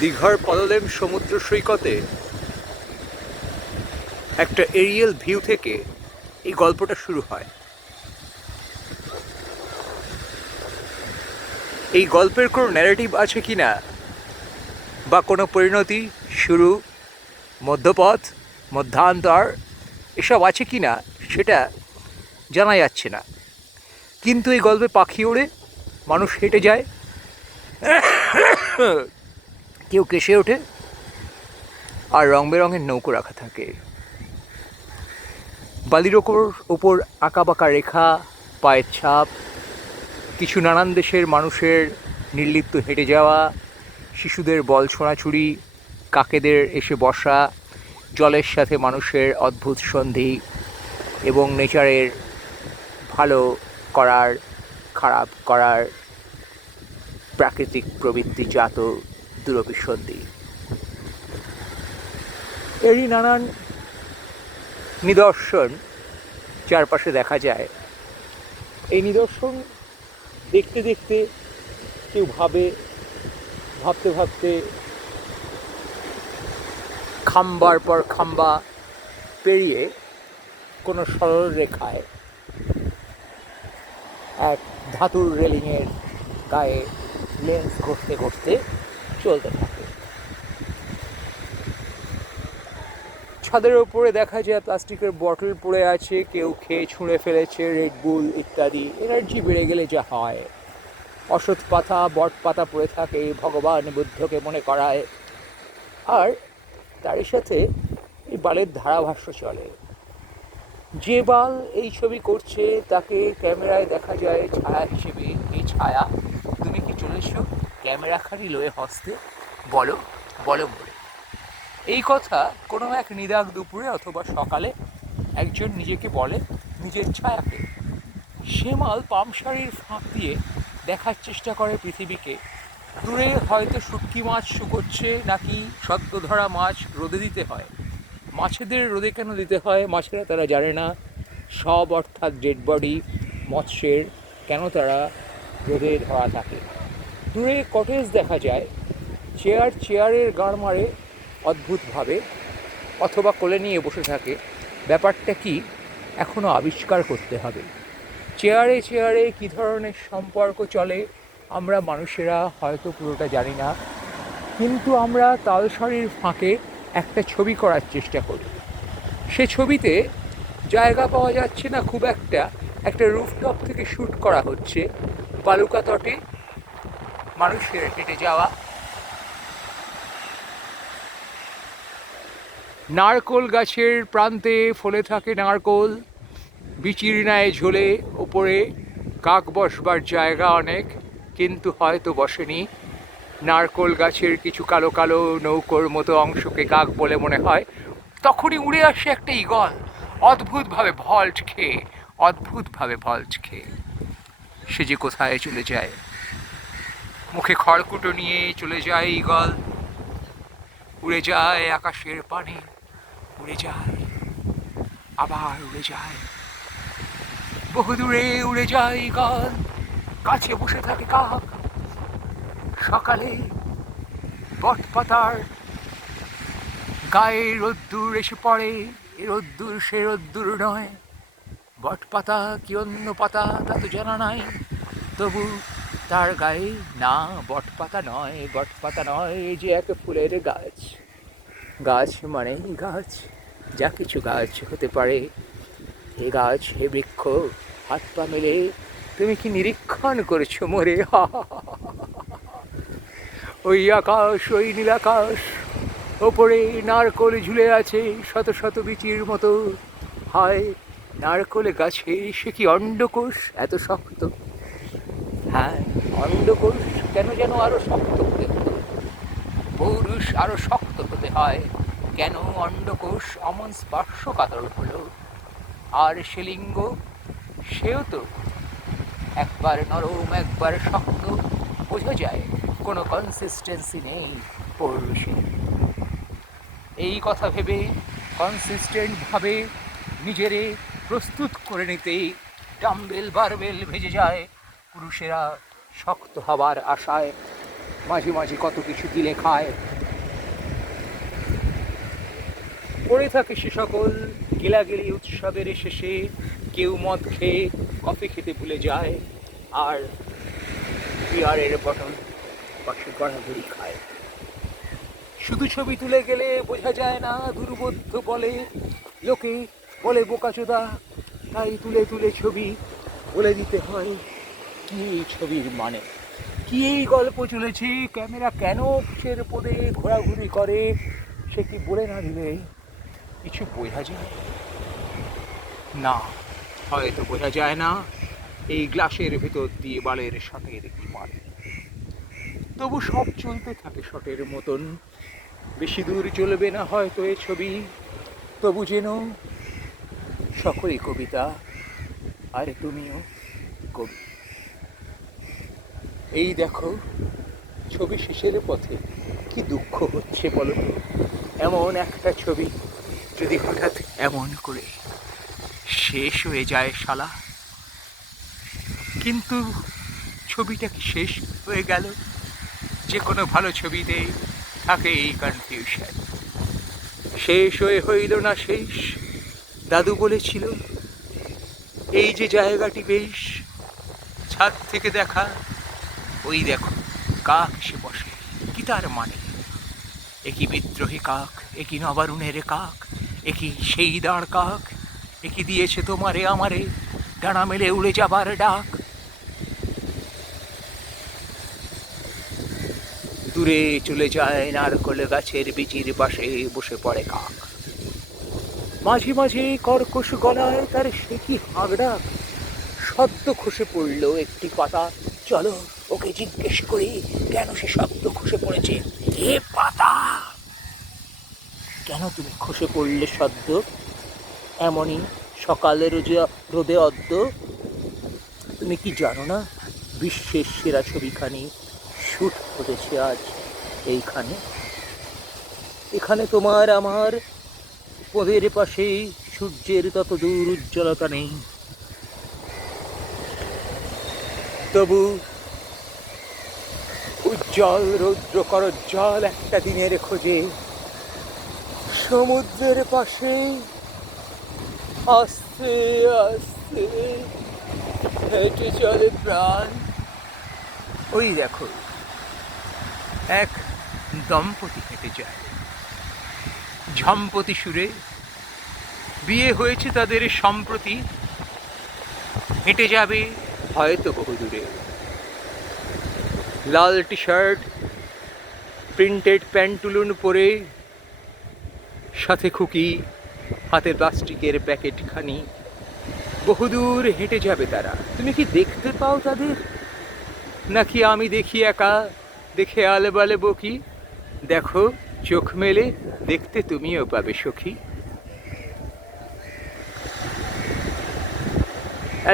দীঘার পদলেম সমুদ্র সৈকতে একটা এরিয়াল ভিউ থেকে এই গল্পটা শুরু হয়। এই গল্পের কোনো ন্যারেটিভ আছে কি না, বা কোনো পরিণতি, শুরু, মধ্যপথ, মধ্যান্তর এসব আছে কি না সেটা জানা যাচ্ছে না। কিন্তু এই গল্পে পাখি ওড়ে, মানুষ হেঁটে যায়, কেউ কেসে ওঠে, আর রং বেরঙের নৌকো রাখা থাকে। বালির ওপর আঁকাবাঁকা রেখা, পায়ের ছাপ, কিছু নানান দেশের মানুষের নির্লিপ্ত হেঁটে যাওয়া, শিশুদের বল ছোঁড়াছুড়ি, কাকেদের এসে বসা, জলের সাথে মানুষের অদ্ভুত সন্ধি এবং নেচারের ভালো করার, খারাপ করার প্রাকৃতিক প্রবৃত্তিজাত দুরভিসন্ধি, এরই নানান নিদর্শন চারপাশে দেখা যায়। এই নিদর্শন দেখতে দেখতে কেউ ভাবতে ভাবতে খাম্বার পর খাম্বা পেরিয়ে কোনো সরল রেখায় এক ধাতুর রেলিংয়ের গায়ে লেন্স ঘষতে ঘষতে চলতে থাকে। ছাদের ওপরে দেখা যায় প্লাস্টিকের বটল পড়ে আছে, কেউ খেয়ে ছুঁড়ে ফেলেছে, রেডবুল ইত্যাদি। এনার্জি বেড়ে গেলে যা হয়, অসৎ পাতা বট পাতা পড়ে থাকে, ভগবান বুদ্ধকে মনে করায়। আর তারই সাথে এই বালের ধারাভাষ্য চলে। যে বাল এই ছবি করছে তাকে ক্যামেরায় দেখা যায় ছায়া হিসেবে। এই ছায়া, তুমি কি চলেছ ক্যামেরা খানি লয়ে হস্তে, বলো বলো বলে। এই কথা কোনো এক নিদাগ দুপুরে অথবা সকালে একজন নিজেকে বলে নিজের ছায়াকে। সে মাল পামশাড়ির ফাঁক দিয়ে দেখার চেষ্টা করে পৃথিবীকে। দূরে হয়তো শুটকি মাছ শুকোচ্ছে, নাকি সদ্য ধরা মাছ রোদে দিতে হয়। মাছেদের রোদে কেন দিতে হয় মাছেরা তারা জানে না। সব অর্থাৎ ডেড বডি মৎস্যের কেন তারা রোদে ধরা থাকে। দূরে কটেজ দেখা যায়, চেয়ারের গাড় মারে অদ্ভুতভাবে, অথবা কোলে নিয়ে বসে থাকে। ব্যাপারটা কি এখনও আবিষ্কার করতে হবে। চেয়ারে কী ধরনের সম্পর্ক চলে আমরা মানুষেরা হয়তো পুরোটা জানি না, কিন্তু আমরা তালসারির ফাঁকে একটা ছবি করার চেষ্টা করি। সে ছবিতে জায়গা পাওয়া যাচ্ছে না খুব একটা রুফটপ থেকে শ্যুট করা হচ্ছে। বালুকা তটে মানুষের হেঁটে যাওয়া, নারকোল গাছের প্রান্তে ফলে থাকে নারকোল, বিচির ন্যায় ঝোলে, ওপরে কাক বসবার জায়গা অনেক, কিন্তু হয়তো বসেনি। নারকোল গাছের কিছু কালো কালো নৌকোর মতো অংশকে কাক বলে মনে হয়। তখনই উড়ে আসে একটা ঈগল, অদ্ভুতভাবে ভল্ট খেয়ে। সে যে কোথায় চলে যায়, মুখে খড়কুটো নিয়ে চলে যায় ঈগল। উড়ে যায় আকাশের পানে, উড়ে যায়, আবার উড়ে যায়, বহুদূরে উড়ে যায় ঈগল। কাছে বসে থাকে কাক। সকালে বটপাতার গায়ে রোদ্দুর এসে পড়ে। এ রোদ্দুর সে রোদ্দুর নয়, বটপাতা কি অন্য পাতা তা তো জানা নাই, তবু তার গায়ে না বটপাতা নয়, এই যে এক ফুলের গাছ। গাছ মানে গাছ, যা কিছু গাছ হতে পারে। হে গাছ, হে বৃক্ষ, হাত পা মেলে তুমি কি নিরীক্ষণ করেছো মোরে? ওই আকাশ, ওই নীলাকাশ, ওপরে নারকোল ঝুলে আছে শত শত বিচির মতো। হায়, নারকোলে গাছে সে কি অন্ডকোষ এত শক্ত। হ্যাঁ, অন্ডকোষ কেন যেন আরো শক্ত হতে হতো, পৌরুষ আরো শক্ত হতে হয়। কেন অন্ডকোষ অমন স্পর্শকাতর হলো? আর সে লিঙ্গ, সেও তো একবার নরম একবার শক্ত, বোঝা যায় কোনো কনসিস্টেন্সি নেই পৌরুষে। এই কথা ভেবে কনসিস্টেন্টভাবে নিজেরে প্রস্তুত করে নিতে ডাম্বেল বারবেল ভেজে যায় পুরুষেরা শক্ত হবার আশায়। মাঝে মাঝে কত কিছু গিলে খায়। পড়ে থাকে সে সকল গেলাগেলি উৎসবের শেষে। কেউ মদ খেয়ে কফি খেতে ভুলে যায়, আর বিয়ারের বটল পাশে গড়াগড়ি খায়। শুধু ছবি তুলে গেলে বোঝা যায় না, দুর্বোধ্য বলে লোকে, বলে বোকাচোদা, তাই তুলে তুলে ছবি বলে দিতে হয় কি এই ছবির মানে, কি এই গল্প চলেছে, ক্যামেরা কেন কিসের পদে ঘোরাঘুরি করে, সে কি বলে না দিলে কিছু বোঝা যায় না। হয়তো বোঝা যায় না এই গ্লাসের ভেতর দিয়ে বালের শটের কি মানে। তবু সব চলতে থাকে শটের মতন। বেশি দূর চলবে না হয়তো এ ছবি, তবু যেন সকলই কবিতা, আর তুমিও কবি। এই দেখো ছবি শেষের পথে, কি দুঃখ হচ্ছে বলো তো। এমন একটা ছবি যদি হঠাৎ এমন করে শেষ হয়ে যায় শালা, কিন্তু ছবিটা কি শেষ হয়ে গেল? যে কোনো ভালো ছবিতে থাকে এই কনফিউশন, শেষ হয়ে হইল না শেষ। দাদু বলেছিল এই যে জায়গাটি বেশ, ছাদ থেকে দেখা, ওই দেখো কাক এসে বসে, কি তার মানে? একই বিদ্রোহী কাক, একই নবারুণের কাক, একই সেই দাঁড় কাক, একই দিয়েছে তোমারে আমারে ডানা মেলে উড়ে যাবার ডাক। দূরে চলে যায় নারকোল গাছের বিচির পাশে বসে পড়ে কাক। মাঝে মাঝে কর্কশ গলায় তার সে কি হাঁক ডাক। সদ্য খসে পড়ল একটি পাতা, চলো ওকে জিজ্ঞেস করি কেন সে সদ্য খসে পড়েছে। এ পাতা, কেন তুমি খসে পড়লে সদ্য এমনই সকালের রোদে অদ্য? তুমি কি জানো না বিশ্বের সেরা ছবিখানি শুট হতেছে আজ এইখানে? এখানে তোমার আমার পদের পাশে সূর্যের তত দূর উজ্জ্বলতা নেই, তবু উজ্জ্বল রৌদ্র করজ্জ্বল একটা দিনের খোঁজে সমুদ্রের পাশে আস্তে আস্তে হেঁটে চলে প্রাণ। ওই দেখো এক দম্পতি হেঁটে যায় ঝম্পতি সুরে, বিয়ে হয়েছে তাদের সম্প্রতি, হেঁটে যাবে হয়তো বহু দূরে। লাল টি শার্ট, প্রিন্টেড প্যান্টুলুন পরে, সাথে খুকি, হাতে প্লাস্টিকের প্যাকেটখানি। বহুদূর হেঁটে যাবে তারা। তুমি কি দেখতে পাও তাদের, নাকি আমি দেখি একা, দেখে আলেবালে বকি? দেখো চোখ মেলে, দেখতে তুমিও পাবে সখী।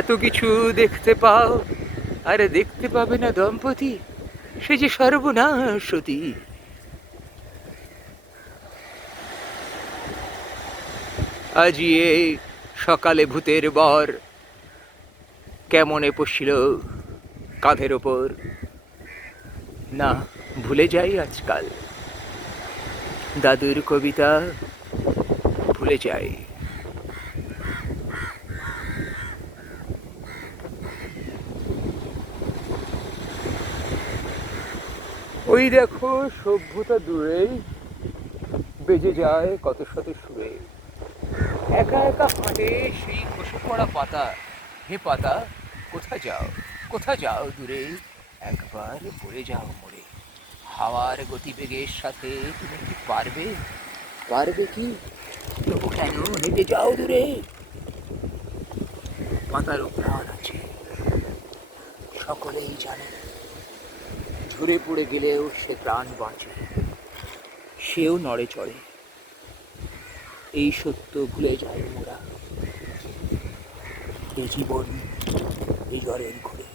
এত কিছু দেখতে পাও, আরে দেখতে পাবে না দম্পতি, সে যে সর্বনাশ অতি। আজি এই সকালে ভূতের বর কেমনে পশিল কাঁধের ওপর। না, ভুলে যাই আজকাল দাদুর কবিতা, ভুলে যাই। ওই দেখো সভ্যতা দূরেই বেজে যায় কত শত সুরে। একা একা হাঁটে সেই খসে পড়া পাতা। হে পাতা, কোথা যাও, কোথা যাও দূরে, একবার পড়ে যাও মরে। হাওয়ার গতিবেগের সাথে তুমি কি পারবে, পারবে কি? তবু কেন হেঁটে যাও দূরে? পাতারও প্রাণ আছে, সকলেই জানে। ঝরে পড়ে গেলেও সে প্রাণ বাঁচে, সেও নড়ে চড়ে। এই সত্য ভুলে যায় মোরা, এই জীবন এই জ্বরের ঘুরে।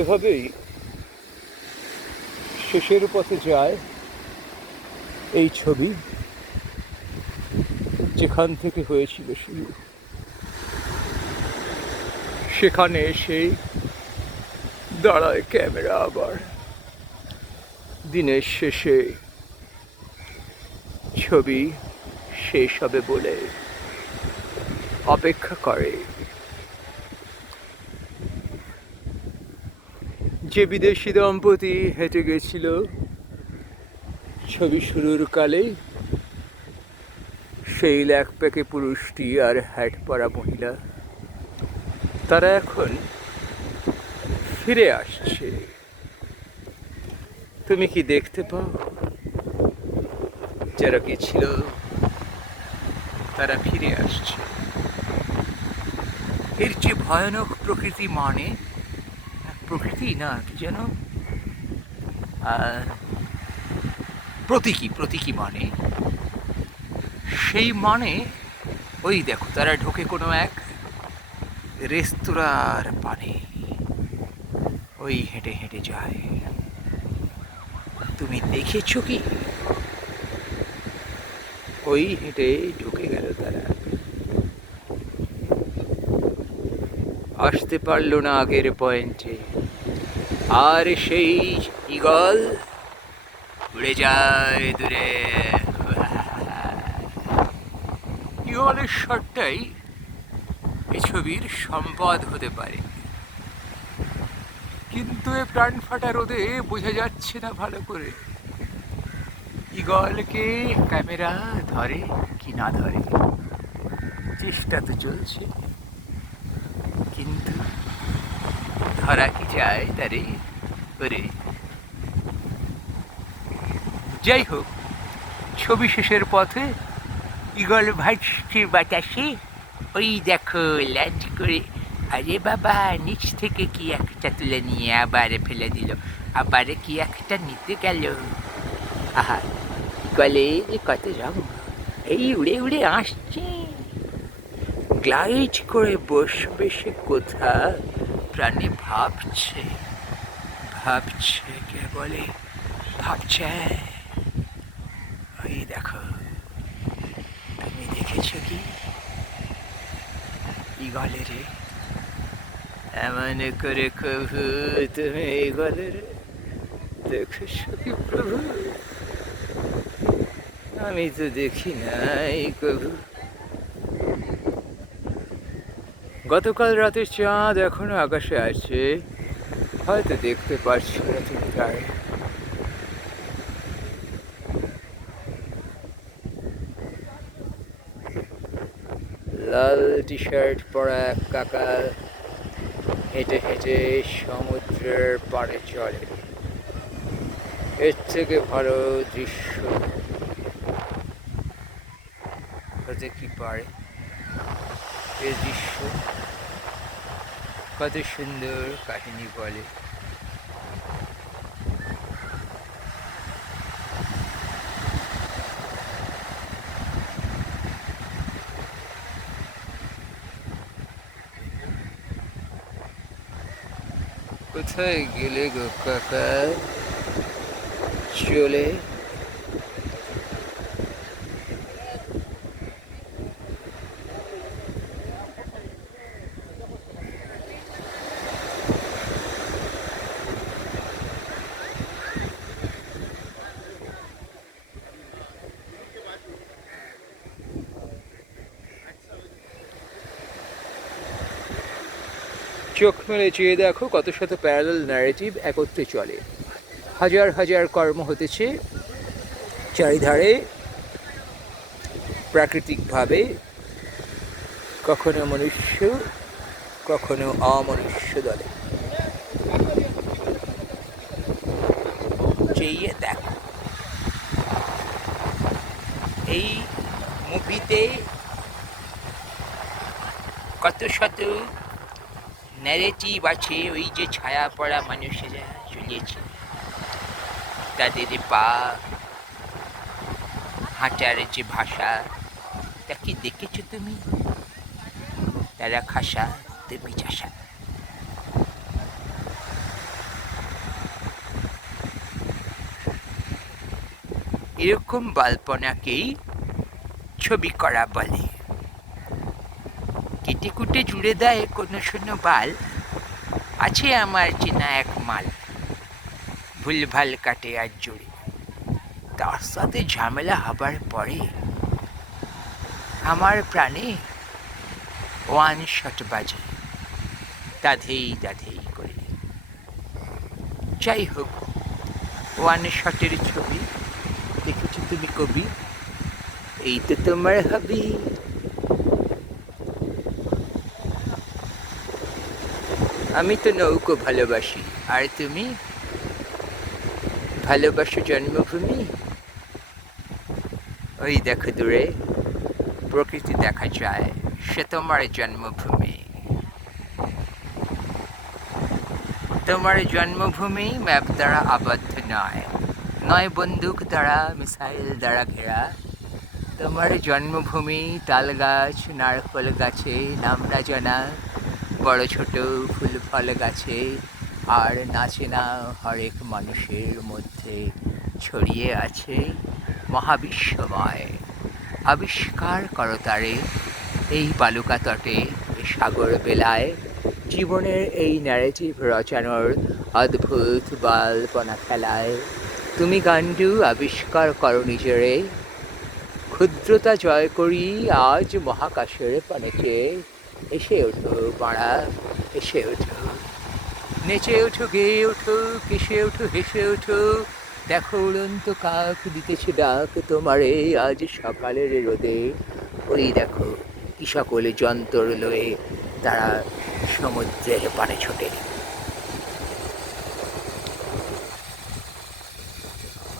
এভাবেই শেষের পথে যায় এই ছবি, যেখান থেকে হয়েছিল শুরু। সেখানে এসেই দাঁড়ায় ক্যামেরা আবার। দিনের শেষে ছবি শেষ হবে বলে অপেক্ষা করে। যে বিদেশি দম্পতি হেঁটে গেছিল ছবি শুরুর কালে, সেই ল্যাকপ্যাকে পুরুষটি আর হ্যাট পরা মহিলা, তারা এখন ফিরে আসছে। তুমি কি দেখতে পাও? যারা গেছিল তারা ফিরে আসছে। এর যে ভয়ানক প্রকৃতি, মানে প্রকৃতি না, কি যেন প্রতীকী মানে, সেই মানে ওই দেখো তারা ঢোকে কোনো এক রেস্তোরাঁর পানে, ওই হেঁটে হেঁটে যায়। তুমি দেখেছো কি? ওই হেঁটে ঢুকে গেল তারা, আসতে পারলো না আগের পয়েন্টে। আর সেই ঈগল উড়ে যায় দূরে। ঈগলের শটটাই এই ছবির সম্পদ হতে পারে, কিন্তু এ প্রাণ ফাটা রোদে বোঝা যাচ্ছে না ভালো করে ঈগলকে ক্যামেরা ধরে কি না ধরে। চেষ্টা তো চলছে, কিন্তু ধরা কি যায় তারে? ওরে যাই হোক, ছবি শেষের পথে ঈগল ভাসছে বাতাসে। ওই দেখো ল্যান্ড করে, আরে বাবা নিচ থেকে কি একটা তুলে নিয়ে আবার ফেলে দিল, আবার কি একটা নিতে গেল। আহা, ঈগলে যে কত রঙ, এই উড়ে উড়ে আসছে। গ্লাইড করে বসবে সে কোথা, প্রাণী ভাবছে ভাবছে, কে বলে ভাবছে। ওই দেখো, তুমি দেখেছো কি ঈগলের এমন করে কভু? তুমি ঈগলের দেখেছো কি প্রভু? আমি তো দেখি নাই কভু। গতকাল রাতের চাঁদ এখনো আকাশে আছে, হয়তো দেখতে পাচ্ছি না তুমি তাই। লাল টি শার্ট পরা এক কাকা হেঁটে হেঁটে সমুদ্রের পাড়ে চলে। এর থেকে ভালো দৃশ্য হতে কি পারে? এই দৃশ্য কত সুন্দর কাহিনী বলে। কোথায় গেলে গো কাকা চলে? চোখ মেলে চেয়ে দেখো, কত শত প্যারালাল ন্যারেটিভ একত্রে চলে। হাজার হাজার কর্ম হতেছে চারিধারে প্রাকৃতিকভাবে, কখনো মনুষ্য কখনো অমনুষ্য দলে। চেয়ে দেখো, এই মুভিতে কত শত ন্যারেটিভ আছে। ওই যে ছায়া পড়া মানুষেরা চলেছে, তাদের পা হাঁটার যে ভাষা, তা কি দেখেছো তুমি? তারা খাসা, তুমি চাষা। এরকম বালপনাকেই ছবি করা বলে। কেটে কুটে জুড়ে দেয় কোনো শূন্য বাল, আছে আমার চেনা এক মাল, ভুলভাল কাটে আর জুড়ে। তার সাথে ঝামেলা হবার পরে আমার প্রাণে ওয়ান শট বাজে, দাধেই দাধেই করে। যাই হোক, ওয়ান শটের ছবি দেখেছো তুমি কবি, এই তো তোমার হবি। আমি তো নৌকো ভালোবাসি, আর তুমি ভালোবাসো জন্মভূমি। ওই দেখো দূরে প্রকৃতি দেখা যায়, সে তোমার জন্মভূমি। তোমার জন্মভূমি ম্যাপ দ্বারা আবদ্ধ নয়, নয় বন্দুক দ্বারা মিসাইল দ্বারা ঘেরা। তোমার জন্মভূমি তাল গাছ নারকোল গাছে নাম না জানা বড় ছোট ফুল ফল গাছে, আর নাচে না হরেক মানুষের মধ্যে ছড়িয়ে আছে মহাবিশ্বময়। আবিষ্কার করো তারে এই বালুকা তটে, এ সাগর বেলায়, জীবনের এই ন্যারেটিভ রচানোর অদ্ভুত বালপনা খেলায়। তুমি গান্ডু আবিষ্কার করো নিজেরে, ক্ষুদ্রতা জয় করি আজ মহাকাশের পানেতে। এসে ওঠো বাড়া, এসে ওঠো, নেচে ওঠো গেয়ে ওঠো, কেসে ওঠো হেসে ওঠো। দেখো উড়ন্ত কাক দিতেছে ডাক তোমারে আজ সকালের রোদে। ওই দেখো কি সকলে যন্ত্র লয়ে তারা সমুদ্রের পানে ছোটে।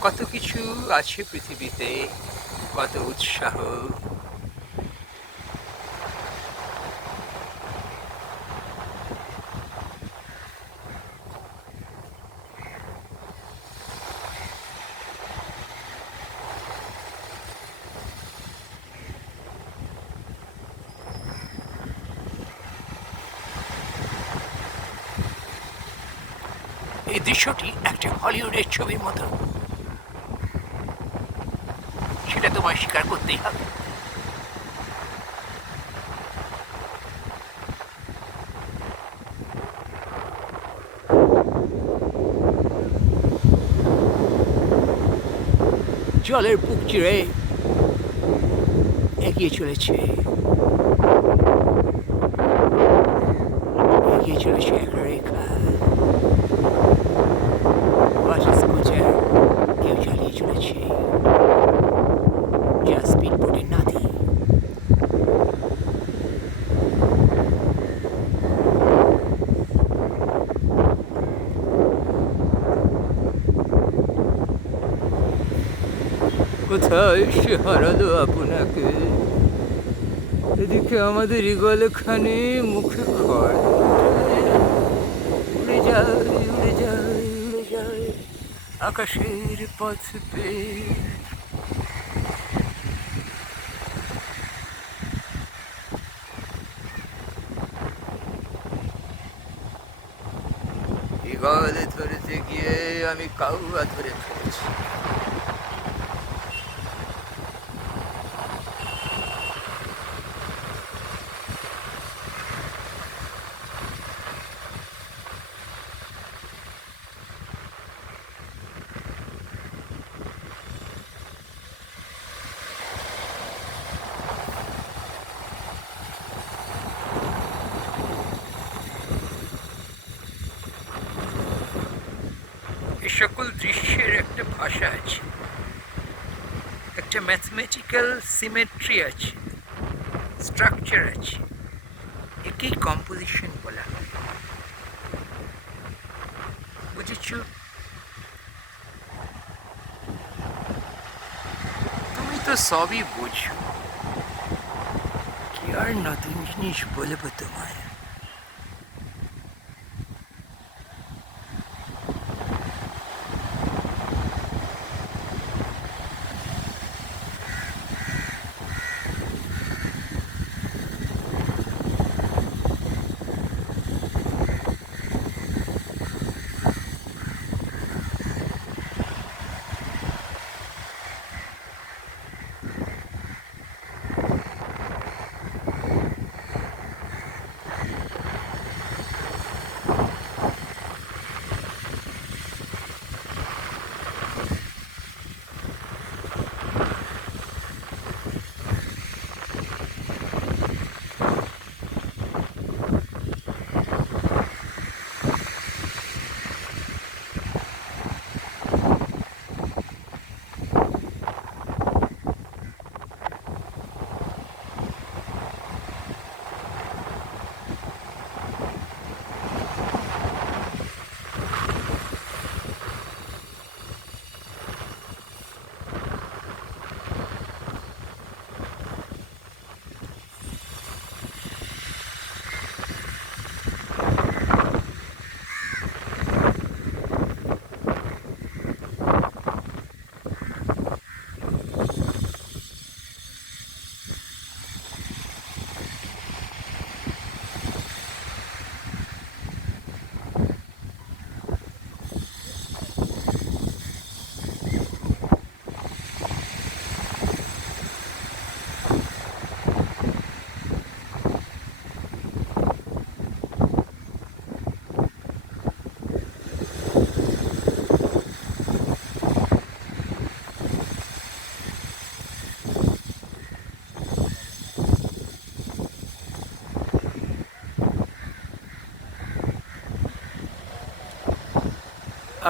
কত কিছু আছে পৃথিবীতে, কত উৎসাহ। এই দৃশ্যটি একটা হলিউডের ছবির মতো, সেটা তোমায় স্বীকার করতেই হবে। জলের বুক চিরে এগিয়ে চলেছে, এগিয়ে চলেছে এক রেখা। ওয়াটার স্কুটার কেউ চালিয়ে চলেছে, যা স্পিড বোটের নাতি। কোথায় সে হারালো আপনাকে, এদিকে আমাদের ইগলখানে মুখে খড়। উড়ে যায় উড়ে যায় উড়ে যায় আকাশের পথ পেয়ে। ইগল ধরতে গিয়ে আমি কাউয়া ধরে ফেলেছি। এ সকল দৃশ্যের একটা ভাষা আছে, একটা ম্যাথমেটিক্যাল সিমেট্রি আছে, স্ট্রাকচার আছে। একেই কম্পোজিশন বলা হয়, বুঝেছ? তুমি তো সবই বুঝো, কি আর নতুন জিনিস বলবো তোমায়।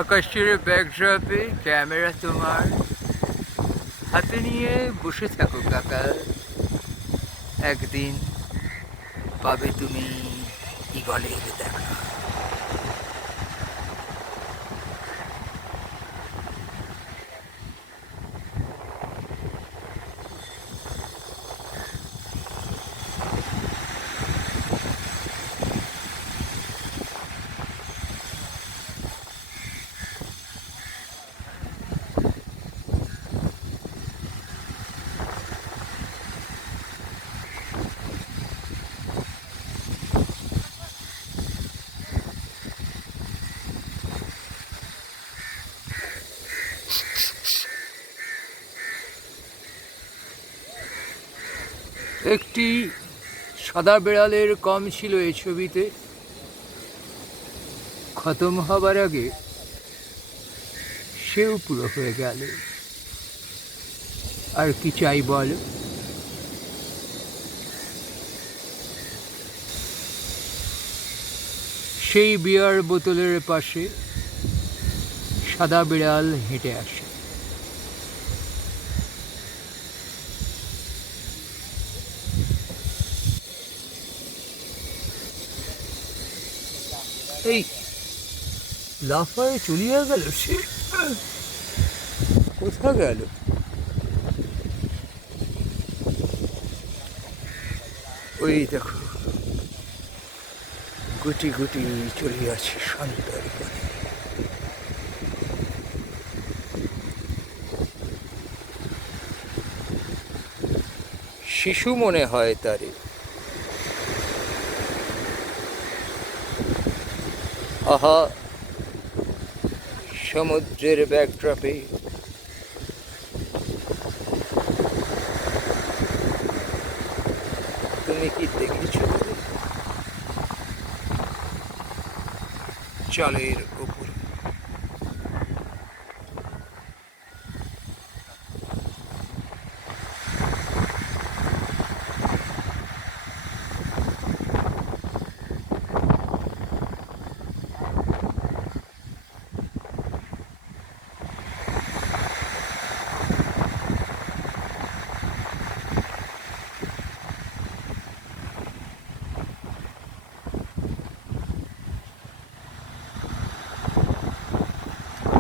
আকাশের ব্যাকড্রপে ক্যামেরা তোমার হাতে নিয়ে বসে থাকো কাকা, একদিন পাবে তুমি ঈগলের দেখা। একটি সাদা বিড়ালের কম ছিল এই ছবিতে, খতম হবার আগে সেও পুরো হয়ে গেল। আর কি চাই বলো? সেই বিয়ার বোতলের পাশে সাদা বিড়াল হেঁটে আসে। এই লাফায় চলিয়া গেল সে, কোথা গেল? ওই দেখো গুটি গুটি চলিয়াছে সন্তর বনে। শিশু মনে হয় তারে। আহা, সমুদ্রের ব্যাকড্রপে তুমি কি দেখেছো জলের উপরে?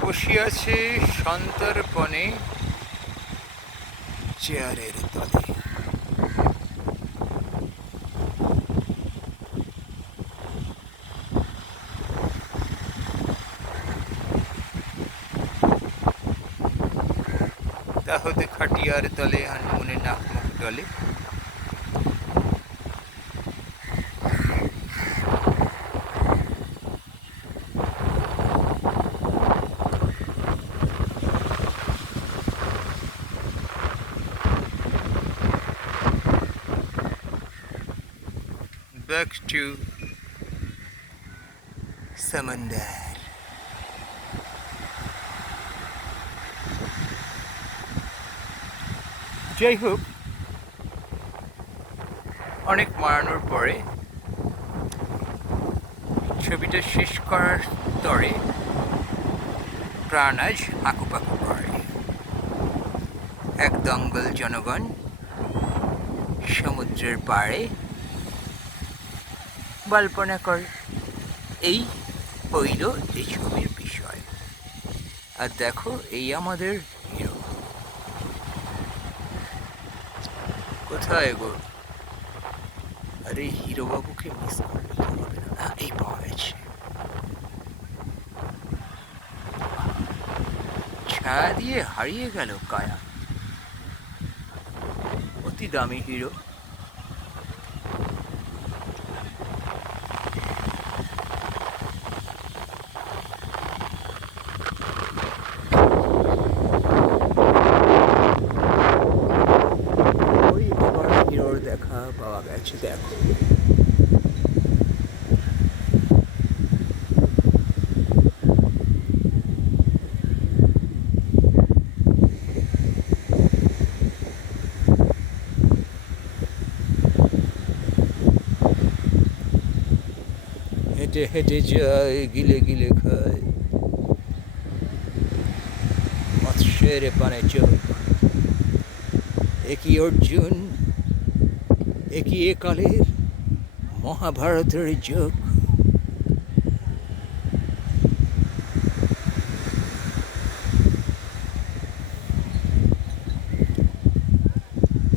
বসিয়াছে সন্তর্পণে চেয়ারের তলে। তাহলে খাটিয়ার তলে আনমনে নাক মুখ ডলে। Back to समंदर। যাই হোক, অনেক মারানোর পরে ছবিটা শেষ করার তরে প্রাণ আজ আঁকুপাকু করে। এক দঙ্গল জনগণ সমুদ্রের পাড়ে বাল্পনা করে। এই হইল এই ছবির বিষয়। আর দেখো, এই আমাদের হিরো। কোথায় গো? আরে হিরো বাবুকে মিস করলে তো হবে না। না, এই পাওয়া গেছে। ছায়া দিয়ে হারিয়ে গেল কায়া, অতি দামি হিরো। ওই আবার হিরোর দেখা পাওয়া গেছে, দেখো। হেঁটে হেঁটে যায়, গিলে গিলে খায়। মৎস্যের পানে চোখ, একই অর্জুন, একই একালের মহাভারতের যোগ।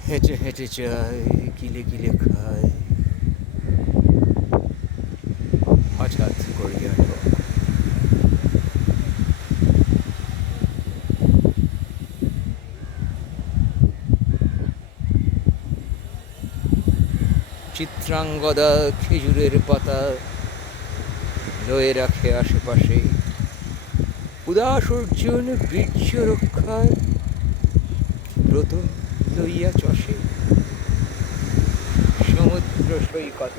হেঁটে হেঁটে যায়, গিলে গিলে খায়, হঠাৎ করিয়া ঠক। চিত্রাঙ্গদা খেজুরের পাতা লয়ে রাখে আশেপাশে, উদাস অর্জুন বীর্য রক্ষার ব্রত লইয়া চষে। সমুদ্র সৈকত